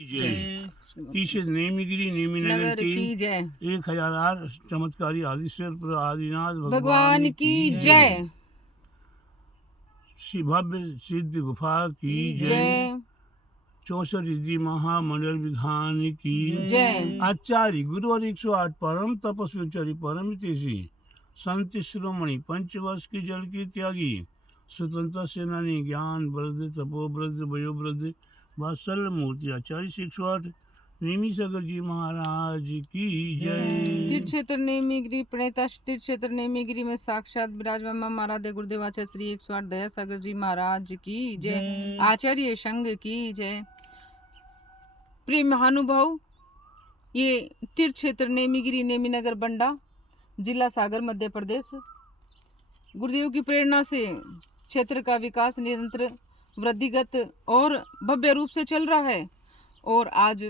जय। तीसरे नेमिगिरी नेमी नगर की जय। 1008 चमत्कारी आदिश्वर आदिनाथ भगवान की जय। श्री भव्य सिद्ध गुफा की जय। 64 रिद्धि महामंडल विधान की जय। आचार्य गुरुवर 108 परम तपस्वी परम तेजी संत शिरोमणि पंचवर्ष की जल की त्यागी स्वतंत्र सेनानी ज्ञान वृद्ध तपोवृद्ध वयोवृद्ध वात्सल मूर्ति आचार्य 108 नेमी सागर जी महाराज की जय। तीर्थ क्षेत्र नेमीगिरी प्रणेता तीर्थ क्षेत्र नेमीगिरी में साक्षात विराजमान महाराज गुरुदेव आचार्य श्री 108 दया सागर जी महाराज की जय। आचार्य संघ की जय। प्रिय महानुभाव, ये तीर्थ क्षेत्र नेमीगिरी नेमीनगर बंडा जिला सागर मध्य प्रदेश गुरुदेव की प्रेरणा से क्षेत्र का विकास निरंतर वृद्धिगत और भव्य रूप से चल रहा है और आज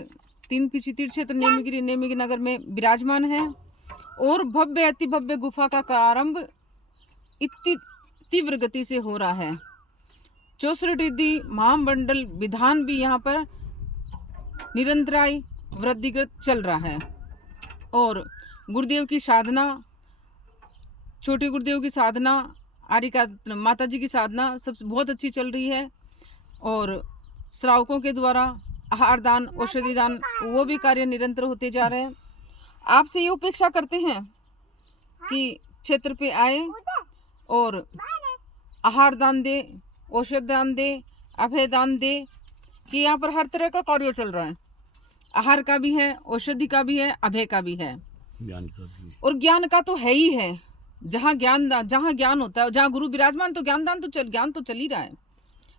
3 पीछी तीर्थ क्षेत्र नेमीगिरी नेमीनगर में विराजमान है और भव्य अति भव्य गुफा का आरंभ इतनी तीव्र गति से हो रहा है। 64 रिद्धि महामंडल विधान भी यहाँ पर निरंतराय वृद्धिगत चल रहा है और गुरुदेव की साधना, छोटे गुरुदेव की साधना, आरिका माता जी की साधना सब बहुत अच्छी चल रही है और श्रावकों के द्वारा आहार दान औषधि दान वो भी कार्य निरंतर होते जा रहे हैं। आपसे ये अपेक्षा करते हैं कि क्षेत्र पे आए और आहार दान दे, औषध दान दे, अभय दान दे कि यहाँ पर हर तरह का कार्य चल रहा है। आहार का भी है, औषधि का भी है, अभय का भी है, ज्ञान का भी और ज्ञान का तो है ही है। जहाँ ज्ञान होता है, जहाँ गुरु विराजमान तो ज्ञान तो चल ही रहा है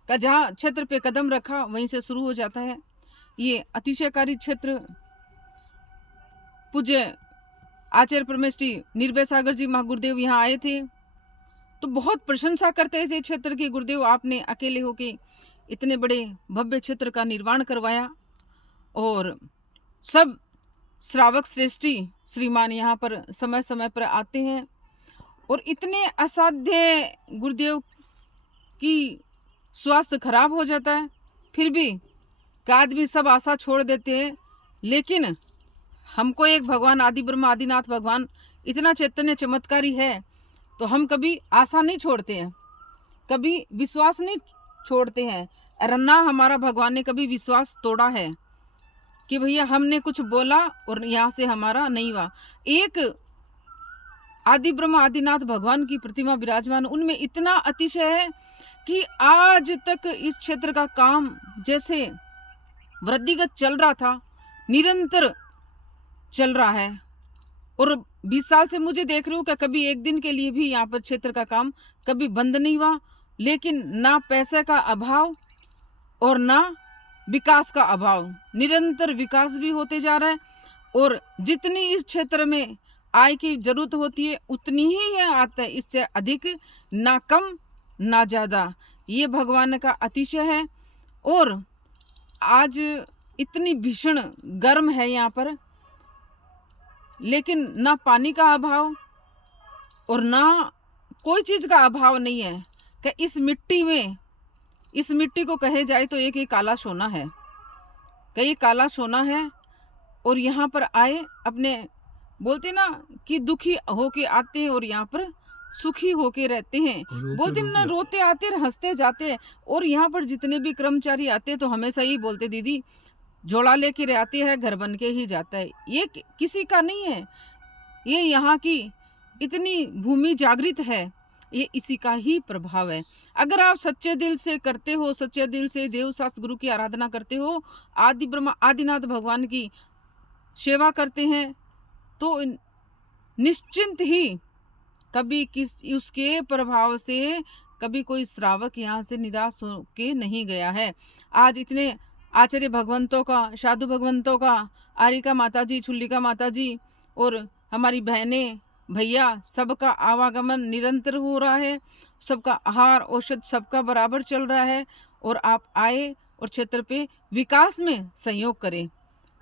का जहाँ क्षेत्र पे कदम रखा वहीं से शुरू हो जाता है। ये अतिशयकारी क्षेत्र पूज्य आचार्य परमेष्ठी निर्भय सागर जी महागुरुदेव यहाँ आए थे तो बहुत प्रशंसा करते थे क्षेत्र के। गुरुदेव आपने अकेले होके इतने बड़े भव्य क्षेत्र का निर्माण करवाया और सब श्रावक श्रेष्ठी श्रीमान यहाँ पर समय समय पर आते हैं और इतने असाध्य गुरुदेव की स्वास्थ्य खराब हो जाता है फिर भी आदमी सब आशा छोड़ देते हैं, लेकिन हमको एक भगवान आदि ब्रह्म आदिनाथ भगवान इतना चैतन्य चमत्कारी है तो हम कभी आशा नहीं छोड़ते हैं, कभी विश्वास नहीं छोड़ते हैं। और ना हमारा भगवान ने कभी विश्वास तोड़ा है कि भैया हमने कुछ बोला और यहाँ से हमारा नहीं हुआ। एक आदि ब्रह्म आदिनाथ भगवान की प्रतिमा विराजमान, उनमें इतना अतिशय है कि आज तक इस क्षेत्र का काम जैसे वृद्धिगत चल रहा था निरंतर चल रहा है और 20 साल से मुझे देख रही हूँ कि कभी एक दिन के लिए भी यहाँ पर क्षेत्र का काम कभी बंद नहीं हुआ। लेकिन ना पैसे का अभाव और ना विकास का अभाव, निरंतर विकास भी होते जा रहा है और जितनी इस क्षेत्र में आय की जरूरत होती है उतनी ही है आता है, इससे अधिक ना कम ना ज्यादा। ये भगवान का अतिशय है और आज इतनी भीषण गर्म है यहाँ पर, लेकिन ना पानी का अभाव और ना कोई चीज का अभाव नहीं है कि इस मिट्टी में, इस मिट्टी को कहे जाए तो एक काला सोना है, कई काला सोना है। और यहाँ पर आए अपने बोलते ना कि दुखी होके आते हैं और यहाँ पर सुखी होके रहते हैं, बोलते ना रोते आते हैं हंसते जाते हैं। और यहाँ पर जितने भी कर्मचारी आते हैं तो हमेशा ही बोलते दीदी झोला लेके रहते हैं, घर बन के ही जाता है। ये किसी का नहीं है, ये यहाँ की इतनी भूमि जागृत है, ये इसी का ही प्रभाव है। अगर आप सच्चे दिल से करते हो, सच्चे दिल से देव शास्त्र गुरु की आराधना करते हो, आदि ब्रह्मा आदिनाथ भगवान की सेवा करते हैं तो निश्चिंत ही कभी उसके प्रभाव से कभी कोई श्रावक यहाँ से निराश होके नहीं गया है। आज इतने आचार्य भगवंतों का, साधु भगवंतों का, आरिका माता जी, छुल्लिका माता जी और हमारी बहनें भैया सबका आवागमन निरंतर हो रहा है, सबका आहार औषध सबका बराबर चल रहा है और आप आए और क्षेत्र पे विकास में सहयोग करें,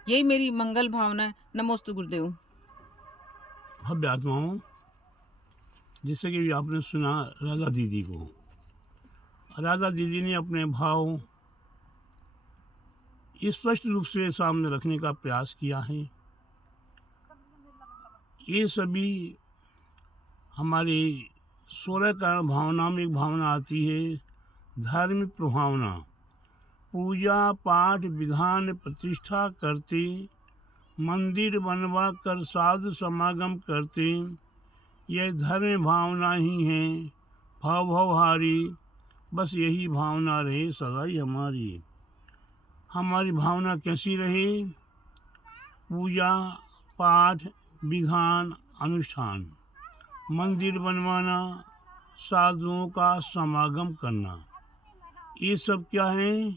यही मेरी मंगल भावना है। नमोस्तु गुरुदेव। भव्य आत्माओं, जैसे कि आपने सुना राधा दीदी को, राधा दीदी ने अपने भाव स्पष्ट रूप से सामने रखने का प्रयास किया है। ये सभी हमारे 16 कारण भावना में एक भावना आती है, धार्मिक प्रभावना। पूजा पाठ विधान प्रतिष्ठा करते, मंदिर बनवा कर साधु समागम करते, यह धर्म भावना ही है। भवहारी, बस यही भावना रहे सदा ही हमारी। हमारी भावना कैसी रहे? पूजा पाठ विधान अनुष्ठान, मंदिर बनवाना, साधुओं का समागम करना, ये सब क्या है?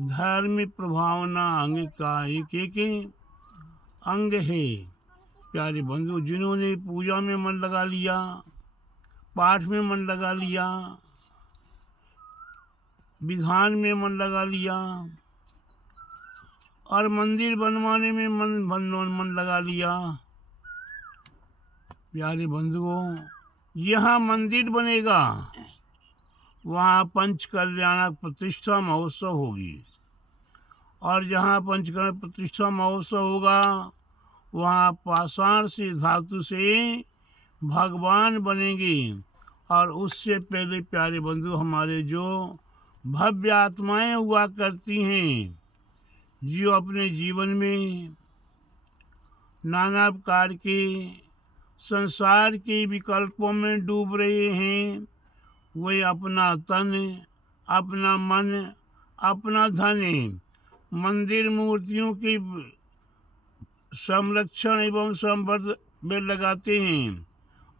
धार्मिक प्रभावना अंग का एक अंग है। प्यारे बंधु, जिन्होंने पूजा में मन लगा लिया, पाठ में मन लगा लिया, विधान में मन लगा लिया और मंदिर बनवाने में मन लगा लिया, प्यारे बंधुओं, यहाँ मंदिर बनेगा, वहाँ पंच कल्याणक प्रतिष्ठा महोत्सव होगी। और जहाँ पंचकर्ण प्रतिष्ठा महोत्सव होगा, वहाँ पाषाण से धातु से भगवान बनेंगे। और उससे पहले प्यारे बंधु, हमारे जो भव्य आत्माएं हुआ करती हैं, जो अपने जीवन में नाना प्रकार के संसार के विकल्पों में डूब रहे हैं, वे अपना तन, अपना मन, अपना धन मंदिर मूर्तियों की संरक्षण एवं संवर्धन में लगाते हैं।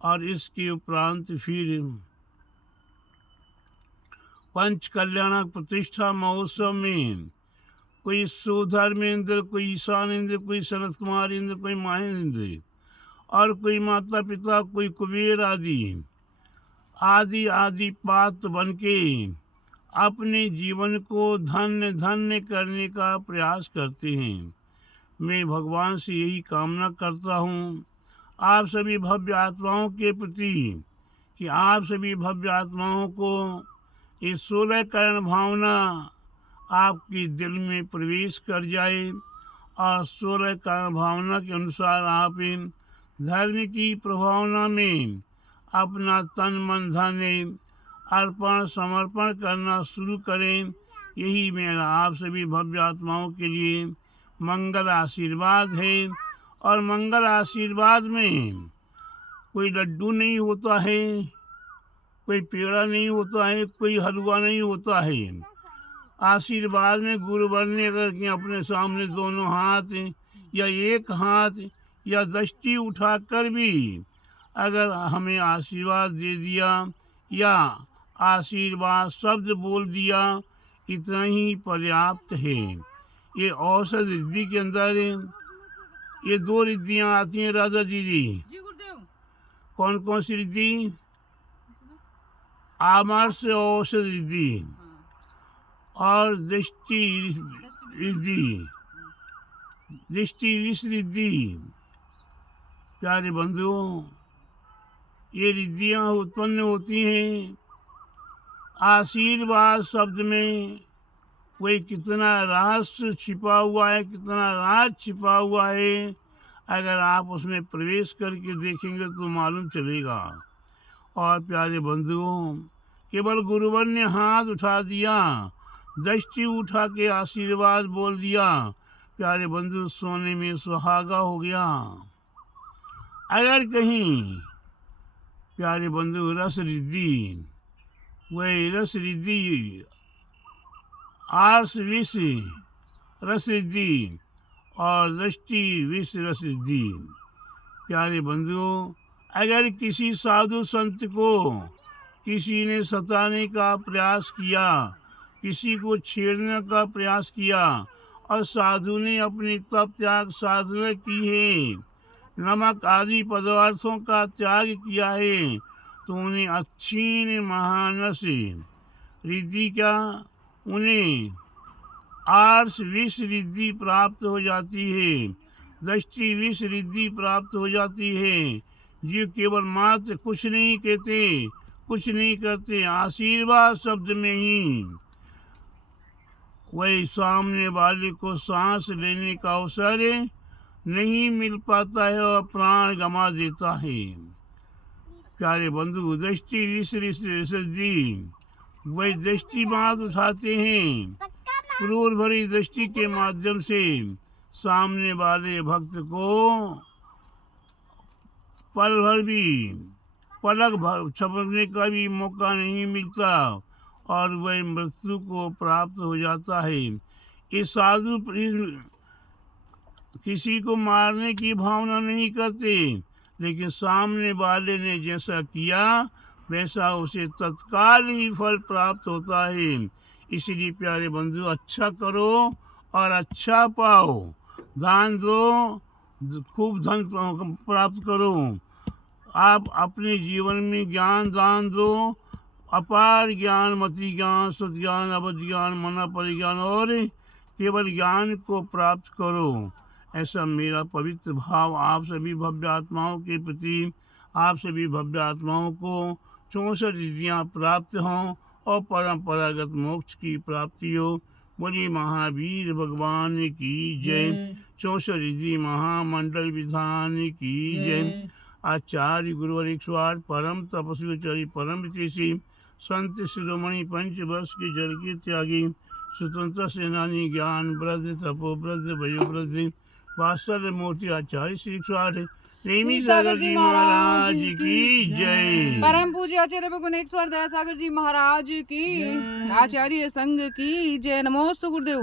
और इसके उपरांत फिर पंच कल्याणक प्रतिष्ठा महोत्सव में कोई सुधर्मेंद्र, कोई ईशान इंद्र, कोई शरद कुमार इंद्र, कोई महेंद्र और कोई माता पिता, कोई कुबेर आदि आदि पात्र बन के अपने जीवन को धन्य धन्य करने का प्रयास करते हैं। मैं भगवान से यही कामना करता हूँ आप सभी भव्य आत्माओं के प्रति कि आप सभी भव्य आत्माओं को ये 16 करण भावना आपके दिल में प्रवेश कर जाए और 16 करण भावना के अनुसार आप इन धर्म की प्रभावना में अपना तन मन धन अर्पण समर्पण करना शुरू करें। यही मेरा आप सभी भव्य आत्माओं के लिए मंगल आशीर्वाद है। और मंगल आशीर्वाद में कोई लड्डू नहीं होता है, कोई पेड़ा नहीं होता है, कोई हलवा नहीं होता है। आशीर्वाद में गुरुवर ने अगर कि अपने सामने दोनों हाथ या एक हाथ या दृष्टि उठाकर भी अगर हमें आशीर्वाद दे दिया या आशीर्वाद शब्द बोल दिया, इतना ही पर्याप्त है। ये औषध रिद्धि के अंदर ये 2 रिद्धियाँ आती हैं राजा जी। गुरुदेव। कौन कौन सी रिद्धि? आमर्ष औषध रिद्धि और दृष्टि रिद्धि, दृष्टि विष रिद्धि। प्यारे बंधुओं, ये रिद्धियाँ उत्पन्न होती हैं आशीर्वाद शब्द में। कोई कितना रहस्य छिपा हुआ है, कितना राज छिपा हुआ है, अगर आप उसमें प्रवेश करके देखेंगे तो मालूम चलेगा। और प्यारे बंधुओं, केवल गुरुवर ने हाथ उठा दिया, दृष्टि उठा के आशीर्वाद बोल दिया, प्यारे बंधु सोने में सुहागा हो गया। अगर कहीं प्यारे बंधु रस रिद्धि, वही रस रिद्धि आर्स विष रस रिद्धि और दृष्टि विष रस रिद्धि। प्यारे बंधुओं, अगर किसी साधु संत को किसी ने सताने का प्रयास किया, किसी को छेड़ने का प्रयास किया और साधु ने अपनी तप त्याग साधना की है, नमक आदि पदार्थों का त्याग किया है, तो उन्हें अच्छी महानस रिद्धि क्या, उन्हें आर्ष विष रिद्धि प्राप्त हो जाती है, दृष्टि विष रिद्धि प्राप्त हो जाती है। जो केवल मात्र कुछ नहीं कहते, कुछ नहीं करते, आशीर्वाद शब्द में ही वही सामने वाले को सांस लेने का अवसर नहीं मिल पाता है और प्राण गंवा देता है। प्यारे बंधु, दृष्टि दी वही दृष्टि बात उठाते हैं। क्रूर भरी दृष्टि के माध्यम से सामने वाले भक्त को पल भर भी पलक झपकने का भी मौका नहीं मिलता और वह मृत्यु को प्राप्त हो जाता है। इस साधु किसी को मारने की भावना नहीं करते, लेकिन सामने वाले ने जैसा किया वैसा उसे तत्काल ही फल प्राप्त होता है। इसलिए प्यारे बंधु, अच्छा करो और अच्छा पाओ। दान दो, खूब धन प्राप्त करो। आप अपने जीवन में ज्ञान दान दो, अपार ज्ञान, मति ज्ञान, सद्ज्ञान, अवध ज्ञान, मना परिज्ञान और केवल ज्ञान को प्राप्त करो। ऐसा मेरा पवित्र भाव आप सभी भव्य आत्माओं के प्रति, आप सभी भव्य आत्माओं को 64 रिद्धियाँ प्राप्त हों और परंपरागत मोक्ष की प्राप्ति हो। बोलिए महावीर भगवान की जय। 64 रिद्धि महामंडल विधान की जय। आचार्य गुरुवर 108 परम तपस्वी परम विदेशी संत शिरोमणि पंचवर्ष के जल के त्यागी स्वतंत्रता सेनानी ज्ञान वृद्ध तपोवृद्ध वयोवृद्ध वात्सल्य मूर्ति आचार्य श्री 108 प्रेमी सागर जी महाराज की जय। परम पूज्य आचार्य भगवान 108 दया सागर जी महाराज की, आचार्य संघ की जय। नमोस्तु गुरुदेव।